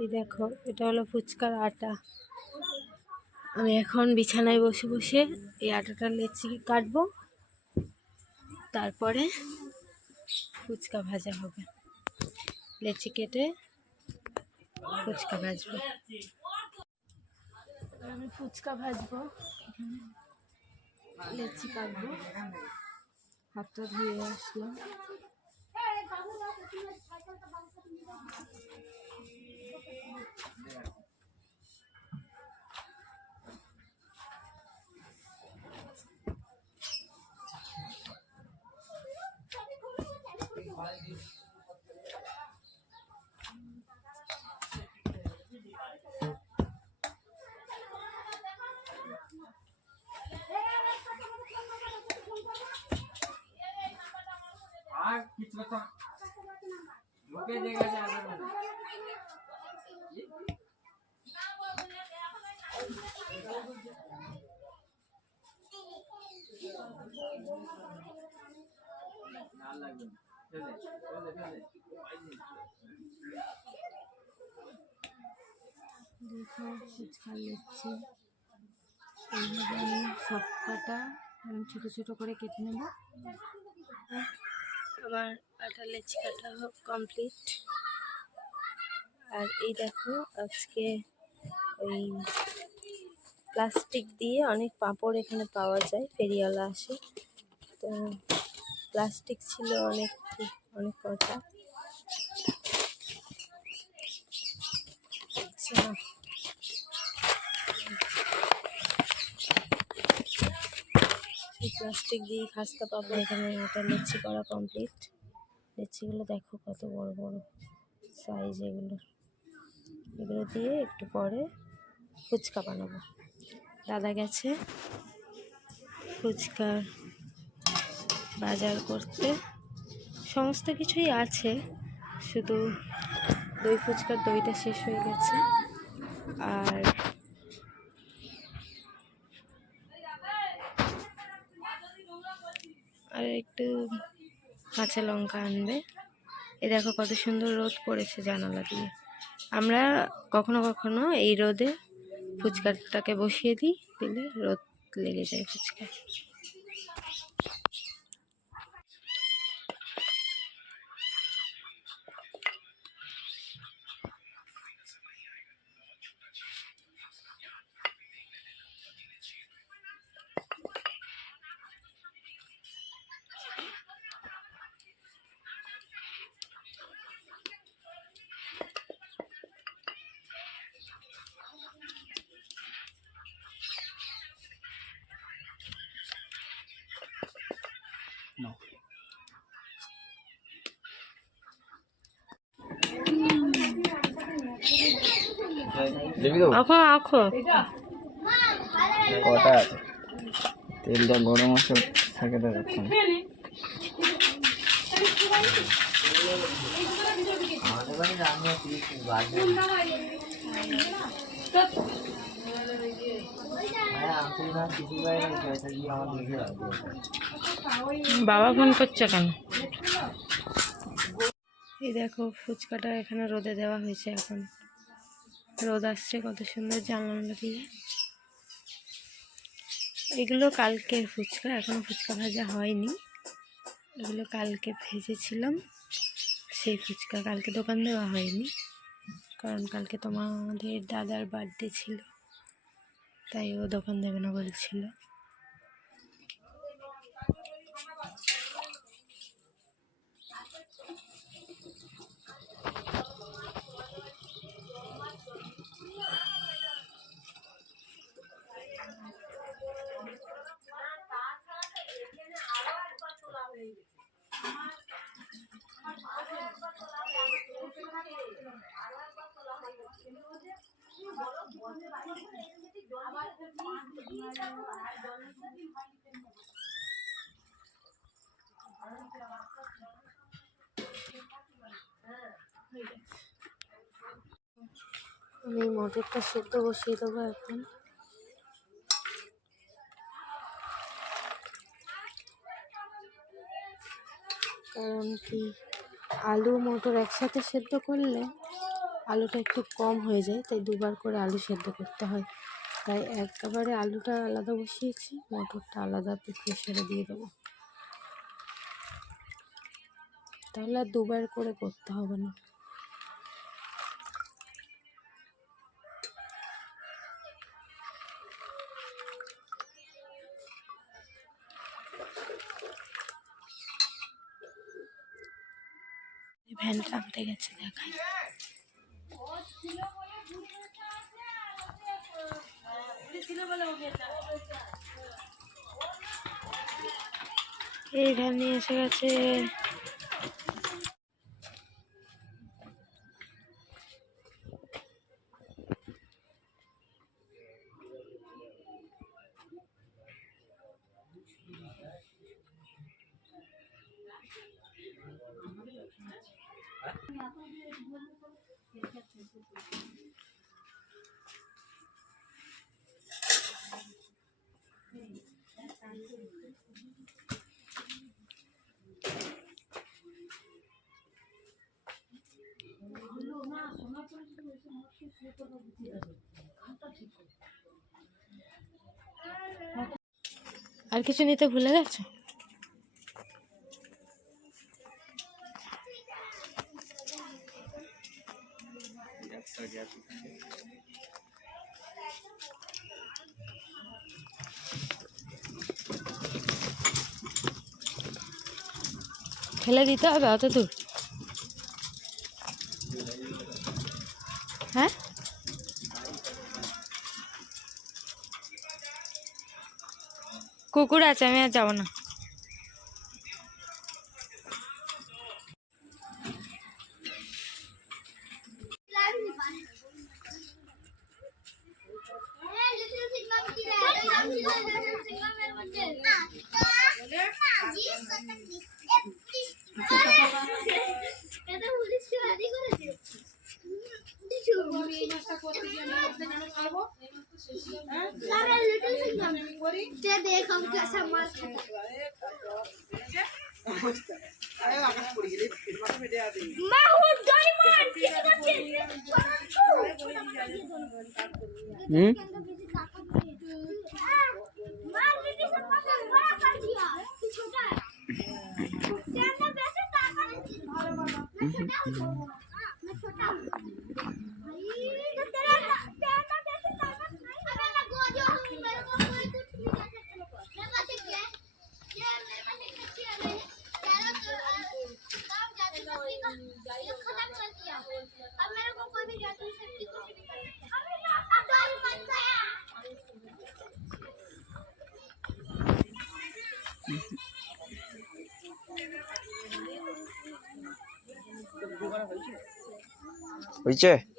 এই দেখো, এটা হলো ফুচকার আটা। আমি এখন বিছানায় বসে বসে এই আটাটা লেচি কাটবো, তারপরে ফুচকা ভাজা হবে। লেচি কেটে ফুচকা ভাজবো। আমি ফুচকা ভাজবো, লেচি কাটবো। হাতটা ধুয়ে আসলাম। দেখো ফুচকা লেচি এইভাবে আমি সব কটা ছোটো ছোটো করে কেটে নেব। আমার আটা লেচি কাটা কমপ্লিট। আর এই দেখো, আজকে ওই প্লাস্টিক দিয়ে অনেক পাঁপড় এখানে পাওয়া যায়, ফেরিওয়ালা আসে, তো প্লাস্টিক ছিল অনেক কটা। আচ্ছা, এই প্লাস্টিক দিয়ে খাস্তা পাবো। এখানে এটা লেচি করা কমপ্লিট। লেচিগুলো দেখো কত বড় বড় সাইজ। এগুলো দিয়ে একটু পরে ফুচকা বানাবো। দাদা গেছে ফুচকার বাজার করতে, সমস্ত কিছুই আছে, শুধু দই ফুচকার দইটা শেষ হয়ে গেছে। আর একটু কাঁচা লঙ্কা আনবে। এ দেখো কত সুন্দর রোদ পড়েছে জানালা দিয়ে। আমরা কখনো কখনো এই রোদে ফুচকাটাকে বসিয়ে দিলে রোদ লেগে যায় ফুচকা। কটা আছে তেলটা গরম আছে থাকে ততক্ষণ। বাবা ফোন করছে কেন? এই দেখো ফুচকাটা এখানে রোদে দেওয়া হয়েছে। এখন রোদ আসছে কত সুন্দর জানলা দিয়ে। এগুলো কালকের ফুচকা, এখনো ফুচকা ভাজা হয়নি। এগুলো কালকে ভেজেছিলাম, সেই ফুচকা। কালকে দোকান দেওয়া হয়নি, কারণ কালকে তোমাদের দাদার বার্থডে ছিল, তাই ও দোকান দেবে না বলছিল। আমি মটরটা সেদ্ধ বসিয়ে দেবো এখন। কারণ কি, আলু মটর একসাথে সেদ্ধ করলে আলুটা একটু কম হয়ে যায়, তাই দুবার করে আলু সেদ্ধ করতে হয়। তাই একেবারে আলুটা আলাদা বসিয়েছি, মটরটা আলাদা প্রেসারে দিয়ে দেবো, তাহলে আর দুবার করে করতে হবে না। ভ্যানটা আনতে গেছে, দেখাই। এই ভ্যান নিয়ে এসে গেছে। আর কিছু নিতে ভুলে গেছো? ফেলে দিতে হবে অত দূর? হ্যাঁ, কুকুর আছে, আমি আর যাবো না। হয়েছে।